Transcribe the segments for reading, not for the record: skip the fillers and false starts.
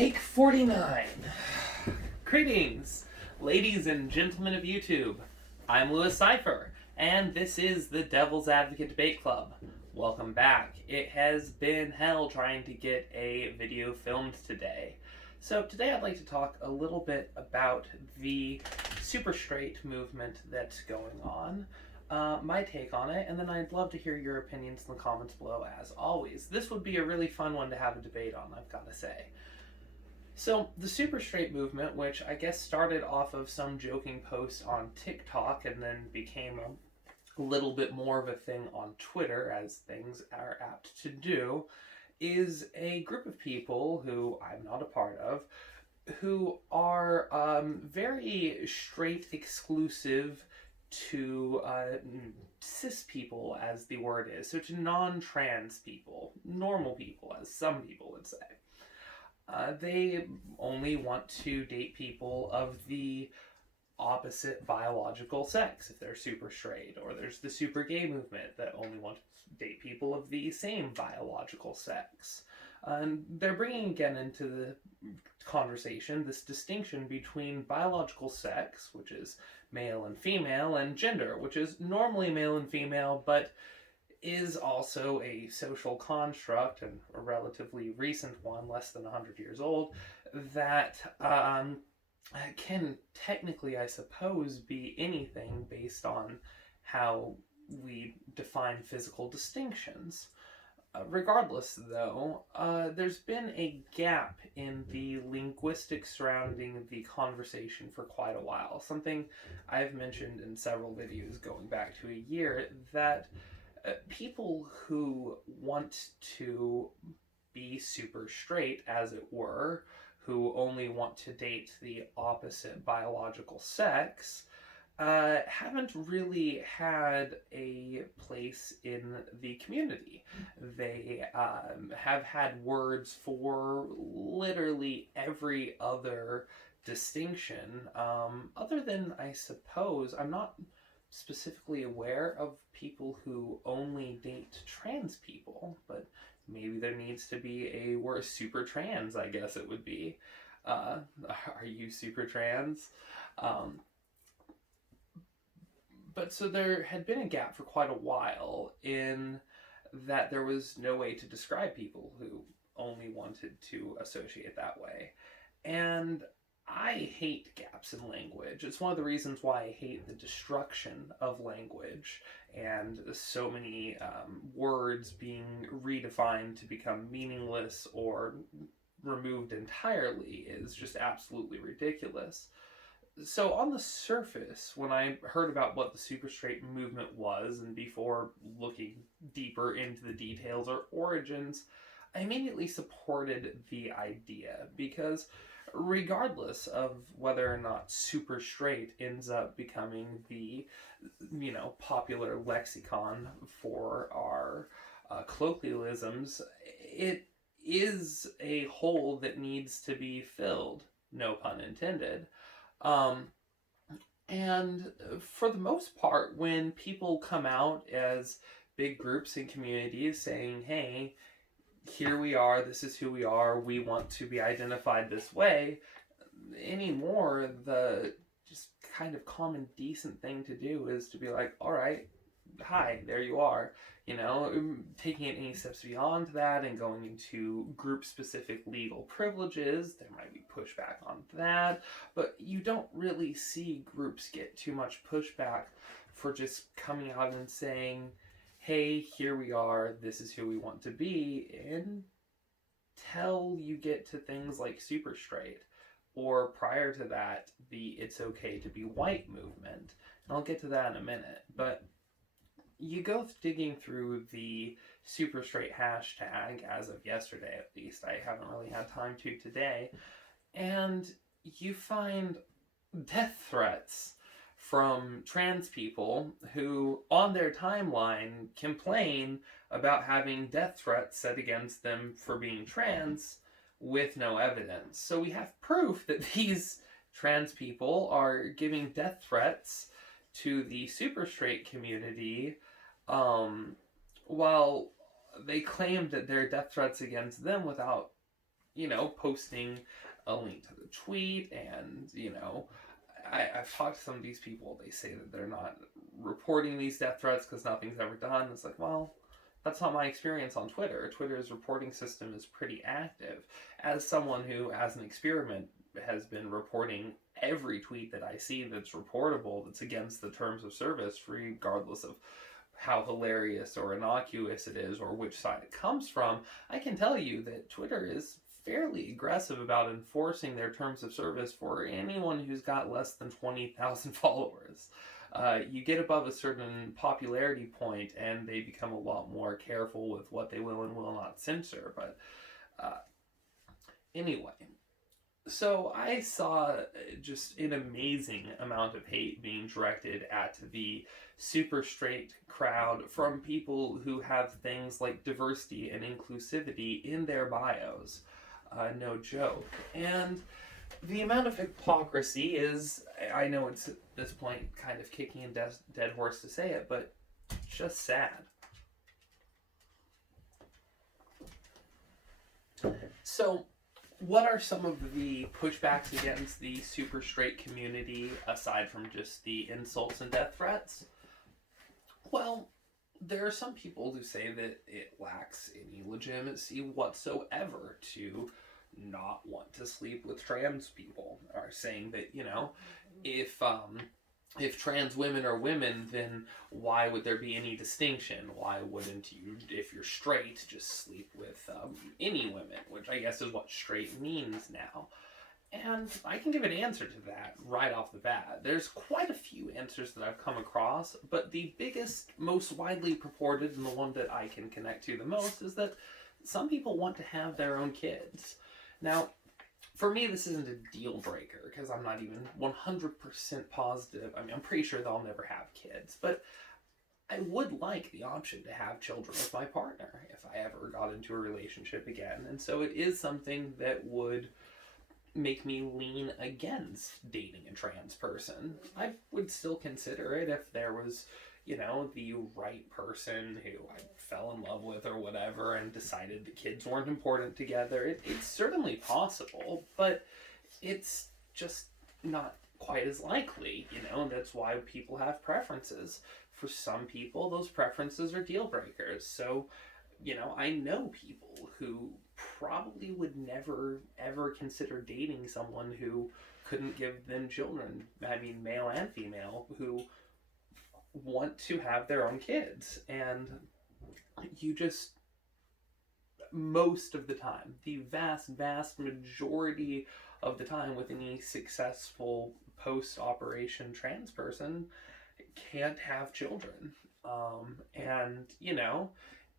Take 49. Greetings, ladies and gentlemen of YouTube. I'm Lewis Cipher, and this is the Devil's Advocate Debate Club. Welcome back. It has been hell trying to get a video filmed today. So today I'd like to talk a little bit about the super straight movement that's going on, my take on it, and then I'd love to hear your opinions in the comments below as always. This would be a really fun one to have a debate on, I've got to say. So, the super straight movement, which I guess started off of some joking post on TikTok and then became a little bit more of a thing on Twitter, as things are apt to do, is a group of people who I'm not a part of, who are very straight exclusive to cis people, as the word is, so to non-trans people, normal people, as some people would say. They only want to date people of the opposite biological sex if they're super straight, or there's the super gay movement that only want to date people of the same biological sex. And they're bringing again into the conversation this distinction between biological sex, which is male and female, and gender, which is normally male and female, but is also a social construct, and a relatively recent one, less than 100 years old, that can technically, I suppose, be anything based on how we define physical distinctions. Regardless, though, there's been a gap in the linguistics surrounding the conversation for quite a while. Something I've mentioned in several videos going back to a year, that people who want to be super straight, as it were, who only want to date the opposite biological sex, haven't really had a place in the community. They have had words for literally every other distinction, other than, I suppose, I'm not specifically aware of people who only date trans people, but maybe there needs to be a word, super trans, I guess it would be. Are you super trans? But so there had been a gap for quite a while in that there was no way to describe people who only wanted to associate that way. And I hate gaps in language. It's one of the reasons why I hate the destruction of language and so many words being redefined to become meaningless or removed entirely is just absolutely ridiculous. So on the surface, when I heard about what the super straight movement was, and before looking deeper into the details or origins, I immediately supported the idea, because regardless of whether or not super straight ends up becoming the, popular lexicon for our colloquialisms, it is a hole that needs to be filled, no pun intended. And for the most part, when people come out as big groups and communities saying, hey, here we are, this is who we are, we want to be identified this way, anymore, the just kind of common decent thing to do is to be like, all right, hi, there you are. Taking it any steps beyond that and going into group-specific legal privileges, there might be pushback on that, but you don't really see groups get too much pushback for just coming out and saying, hey, here we are, this is who we want to be, until you get to things like super straight, or prior to that, the it's okay to be white movement. And I'll get to that in a minute, but you go digging through the super straight hashtag, as of yesterday at least, I haven't really had time to today, and you find death threats from trans people who, on their timeline, complain about having death threats set against them for being trans with no evidence. So we have proof that these trans people are giving death threats to the super straight community, while they claim that they're death threats against them without posting a link to the tweet, and, I've talked to some of these people. They say that they're not reporting these death threats because nothing's ever done. It's like, well, that's not my experience on Twitter. Twitter's reporting system is pretty active. As someone who, as an experiment, has been reporting every tweet that I see that's reportable, that's against the terms of service, regardless of how hilarious or innocuous it is or which side it comes from, I can tell you that Twitter is fairly aggressive about enforcing their terms of service for anyone who's got less than 20,000 followers. You get above a certain popularity point and they become a lot more careful with what they will and will not censor. But anyway, so I saw just an amazing amount of hate being directed at the super straight crowd from people who have things like diversity and inclusivity in their bios. No joke. And the amount of hypocrisy is, I know it's at this point kind of kicking a dead horse to say it, but just sad. So, what are some of the pushbacks against the super straight community, aside from just the insults and death threats? Well, there are some people who say that it lacks any legitimacy whatsoever to not want to sleep with trans people, are saying that, if trans women are women, then why would there be any distinction? Why wouldn't you, if you're straight, just sleep with any women, which I guess is what straight means now. And I can give an answer to that right off the bat. There's quite a few answers that I've come across, but the biggest, most widely purported, and the one that I can connect to the most, is that some people want to have their own kids. Now, for me, this isn't a deal breaker, because I'm not even 100% positive. I mean, I'm pretty sure they'll never have kids, but I would like the option to have children with my partner if I ever got into a relationship again. And so it is something that would make me lean against dating a trans person. I would still consider it if there was, the right person who I fell in love with or whatever and decided the kids weren't important together. It's certainly possible, but it's just not quite as likely, That's why people have preferences. For some people, those preferences are deal breakers. So, I know people who probably would never, ever consider dating someone who couldn't give them children. I mean, male and female, who want to have their own kids. And most of the time, the vast, vast majority of the time with any successful post-operation trans person can't have children. And,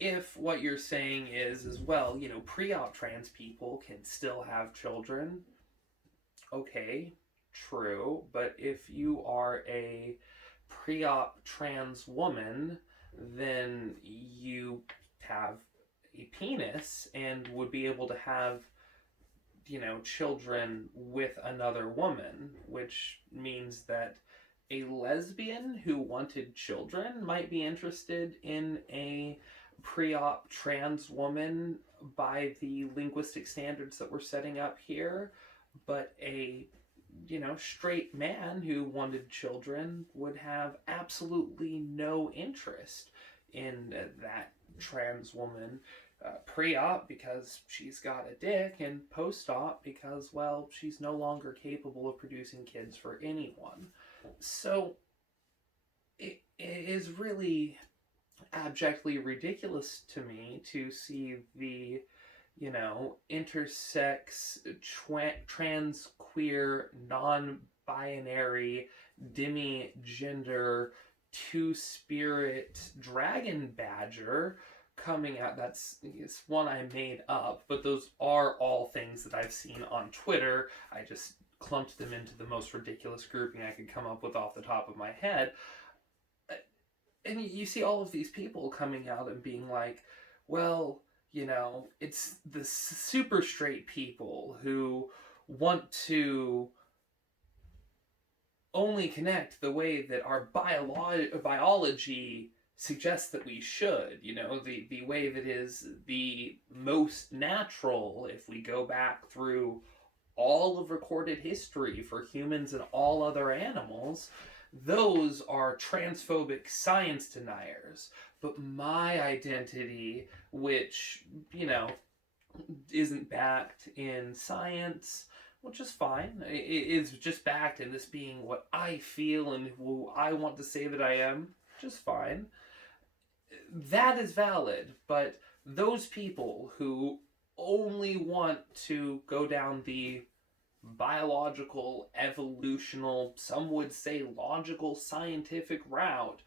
if what you're saying is well, pre-op trans people can still have children, okay, true, but if you are a pre-op trans woman, then you have a penis and would be able to have, children with another woman, which means that a lesbian who wanted children might be interested in a pre-op trans woman by the linguistic standards that we're setting up here, but a straight man who wanted children would have absolutely no interest in that trans woman. Pre-op because she's got a dick, and post-op because, well, she's no longer capable of producing kids for anyone. So it is really abjectly ridiculous to me to see the, intersex, trans, queer, non-binary, demi-gender, two-spirit dragon badger coming out. It's one I made up, but those are all things that I've seen on Twitter. I just clumped them into the most ridiculous grouping I could come up with off the top of my head. And you see all of these people coming out and being like, well, it's the super straight people who want to only connect the way that our biology suggests that we should. The way that is the most natural, if we go back through all of recorded history for humans and all other animals, those are transphobic science deniers. But my identity, which, isn't backed in science, which is fine, it is just backed in this being what I feel and who I want to say that I am, just fine. That is valid, but those people who only want to go down the biological, evolutional, some would say logical, scientific route,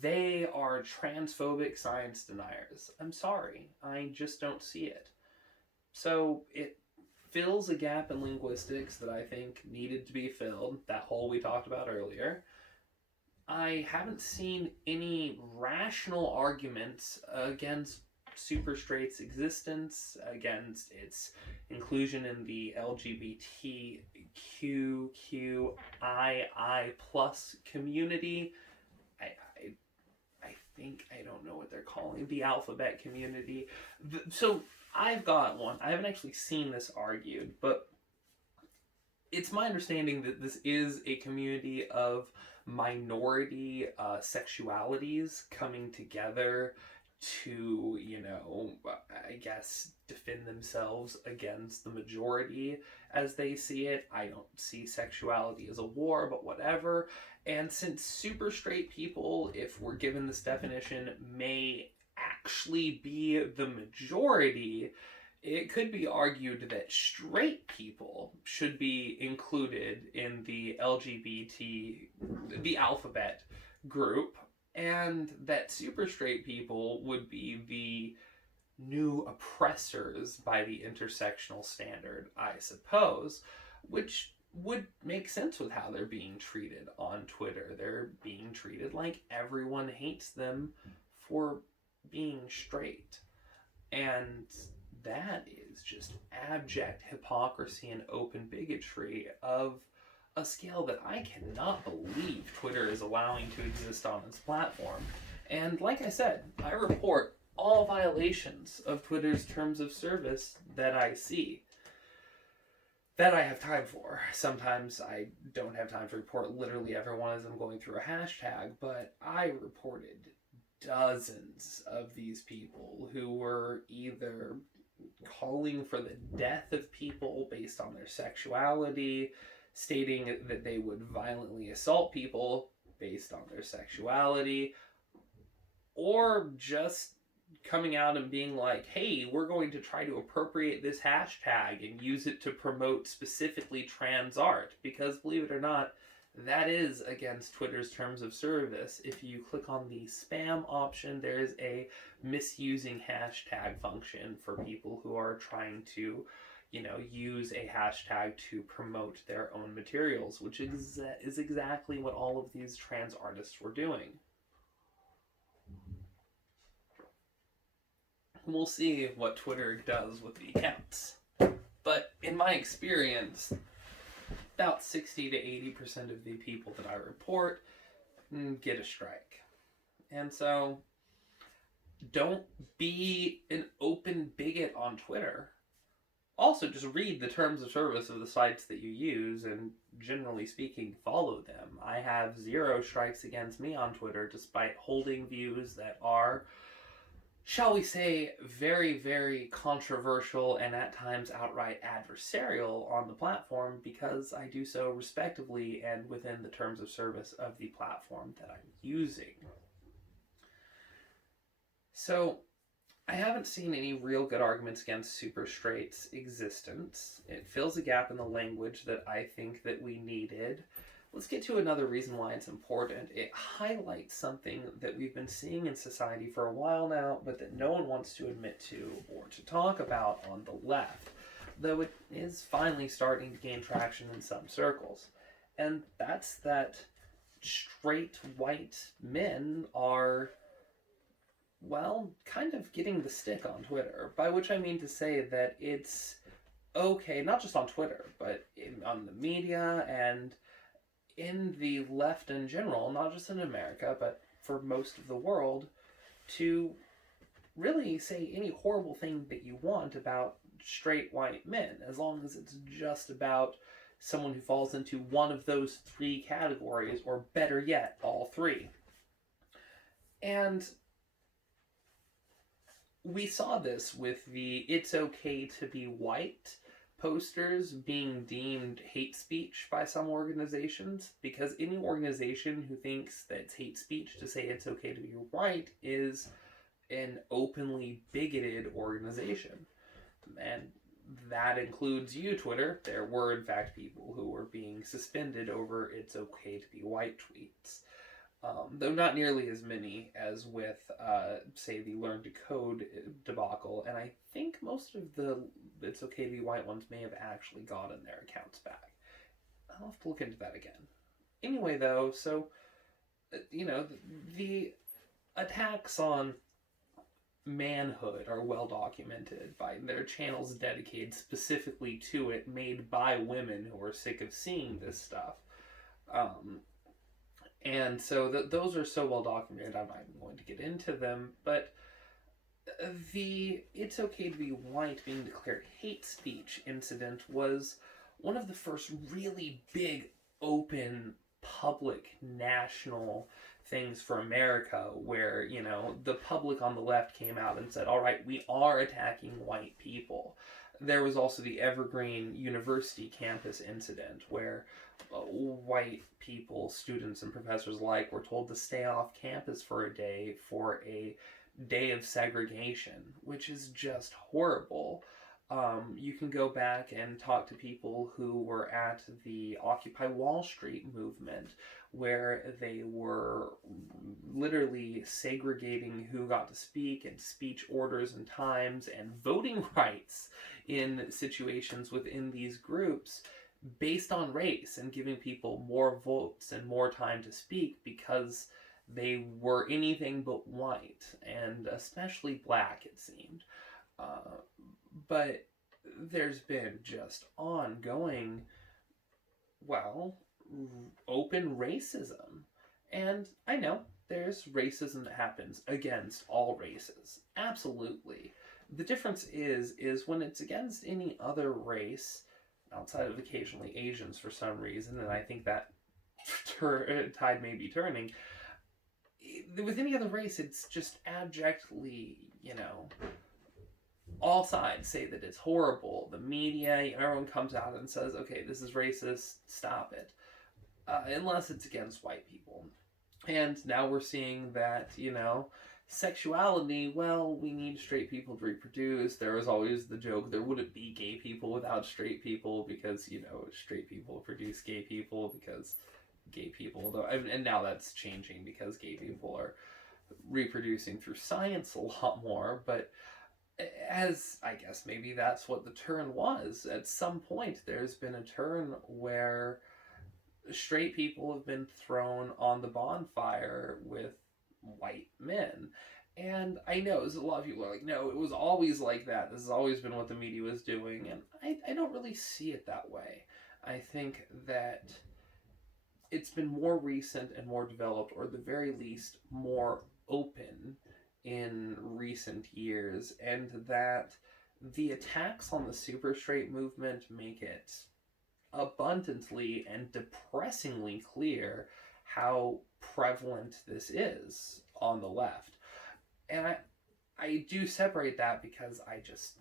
they are transphobic science deniers. I'm sorry, I just don't see it. So it fills a gap in linguistics that I think needed to be filled, that hole we talked about earlier. I haven't seen any rational arguments against super straight's existence, against its inclusion in the LGBTQI plus community. I think, I don't know what they're calling the alphabet community. So I've got one. I haven't actually seen this argued, but it's my understanding that this is a community of minority sexualities coming together to, I guess, defend themselves against the majority as they see it. I don't see sexuality as a war, but whatever. And since super straight people, if we're given this definition, may actually be the majority, it could be argued that straight people should be included in the LGBT, the alphabet group, and that super straight people would be the new oppressors by the intersectional standard, I suppose, which would make sense with how they're being treated on Twitter. They're being treated like everyone hates them for being straight. And that is just abject hypocrisy and open bigotry of a scale that I cannot believe Twitter is allowing to exist on its platform. And like I said, I report all violations of Twitter's terms of service that I see, that I have time for. Sometimes I don't have time to report literally everyone as I'm going through a hashtag, but I reported dozens of these people who were either calling for the death of people based on their sexuality, stating that they would violently assault people based on their sexuality, or just coming out and being like, hey, we're going to try to appropriate this hashtag and use it to promote specifically trans art, because believe it or not, that is against Twitter's terms of service. If you click on the spam option, there is a misusing hashtag function for people who are trying to, use a hashtag to promote their own materials, which is exactly what all of these trans artists were doing. We'll see what Twitter does with the accounts. But in my experience, about 60 to 80% of the people that I report get a strike. And so, don't be an open bigot on Twitter. Also, just read the terms of service of the sites that you use and, generally speaking, follow them. I have 0 strikes against me on Twitter despite holding views that are, shall we say, very, very controversial and at times outright adversarial on the platform, because I do so respectively and within the terms of service of the platform that I'm using. So, I haven't seen any real good arguments against super straight's existence. It fills a gap in the language that I think that we needed. Let's get to another reason why it's important. It highlights something that we've been seeing in society for a while now, but that no one wants to admit to or to talk about on the left, though it is finally starting to gain traction in some circles. And that's that straight white men are, well, kind of getting the stick on Twitter, by which I mean to say that it's okay, not just on Twitter, but on the media and in the left in general, not just in America, but for most of the world to really say any horrible thing that you want about straight white men, as long as it's just about someone who falls into one of those three categories, or better yet, all three. And we saw this with the "It's okay to be white" posters being deemed hate speech by some organizations, because any organization who thinks that it's hate speech to say it's okay to be white is an openly bigoted organization. And that includes you, Twitter. There were, in fact, people who were being suspended over "it's okay to be white" tweets. Though not nearly as many as with, say, the Learn to Code debacle. And I think most of the "it's okay to be white" ones may have actually gotten their accounts back. I'll have to look into that again. Anyway, though, so, the attacks on manhood are well documented by their channels dedicated specifically to it, made by women who are sick of seeing this stuff. And so those are so well documented, I'm not even going to get into them, but the "it's okay to be white" being declared hate speech incident was one of the first really big, open, public, national things for America, where, the public on the left came out and said, all right, we are attacking white people. There was also the Evergreen University campus incident, where white people, students and professors alike, were told to stay off campus for a day of segregation, which is just horrible. You can go back and talk to people who were at the Occupy Wall Street movement, where they were literally segregating who got to speak, and speech orders and times and voting rights in situations within these groups based on race, and giving people more votes and more time to speak because they were anything but white, and especially black, it seemed. But there's been just ongoing, open racism. And I know there's racism that happens against all races. Absolutely. The difference is when it's against any other race, outside of occasionally Asians for some reason, and I think that tide may be turning. With any other race, it's just abjectly, all sides say that it's horrible. The media, everyone comes out and says, okay, this is racist, stop it. Unless it's against white people. And now we're seeing that, sexuality, we need straight people to reproduce. There was always the joke, there wouldn't be gay people without straight people, because, straight people produce gay people, because gay people, and now that's changing because gay people are reproducing through science a lot more, but as I guess maybe that's what the turn was. At some point, there's been a turn where straight people have been thrown on the bonfire with white men. And I know a lot of people are like, no, it was always like that. This has always been what the media was doing. And I don't really see it that way. I think that it's been more recent and more developed, or at the very least, more open in recent years, and that the attacks on the super straight movement make it abundantly and depressingly clear how prevalent this is on the left. And I do separate that because I just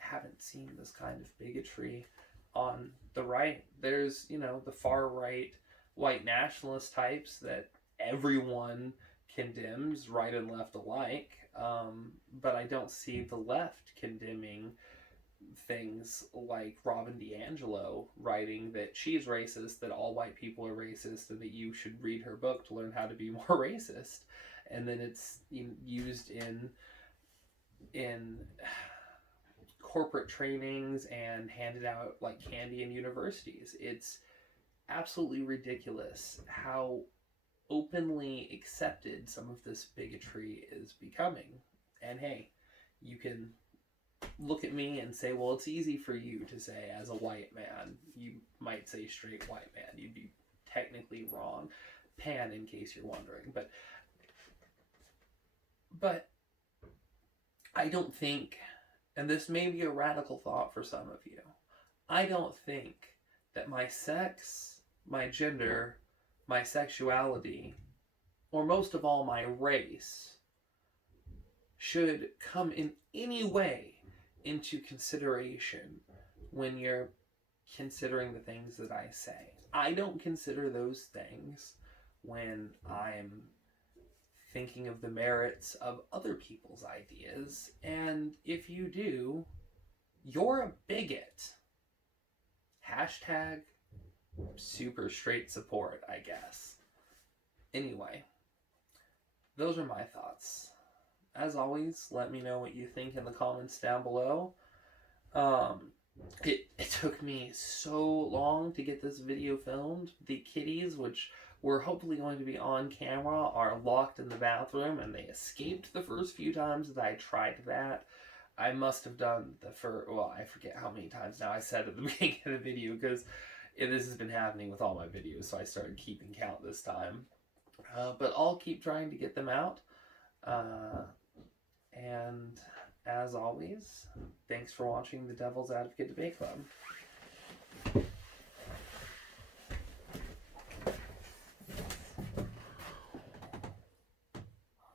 haven't seen this kind of bigotry on the right. There's, the far right white nationalist types that everyone condemns, right and left alike, but I don't see the left condemning things like Robin DiAngelo writing that she's racist, that all white people are racist, and that you should read her book to learn how to be more racist. And then it's used in corporate trainings and handed out like candy in universities. It's absolutely ridiculous how openly accepted some of this bigotry is becoming. And hey, you can look at me and say, well, it's easy for you to say as a white man. You might say straight white man. You'd be technically wrong. Pan, in case you're wondering. But But I don't think, and this may be a radical thought for some of you, I don't think that my sex, my gender, my sexuality, or most of all my race, should come in any way into consideration when you're considering the things that I say. I don't consider those things when I'm thinking of the merits of other people's ideas, and if you do, you're a bigot. Hashtag super straight support, I guess. Anyway, those are my thoughts. As always, let me know what you think in the comments down below. It took me so long to get this video filmed. The kitties, which were hopefully going to be on camera, are locked in the bathroom, and they escaped the first few times that I tried that. I must have done the first, well, I forget how many times now I said at the beginning of the video, because this has been happening with all my videos, so I started keeping count this time. But I'll keep trying to get them out. And as always, thanks for watching the Devil's Advocate Debate Club.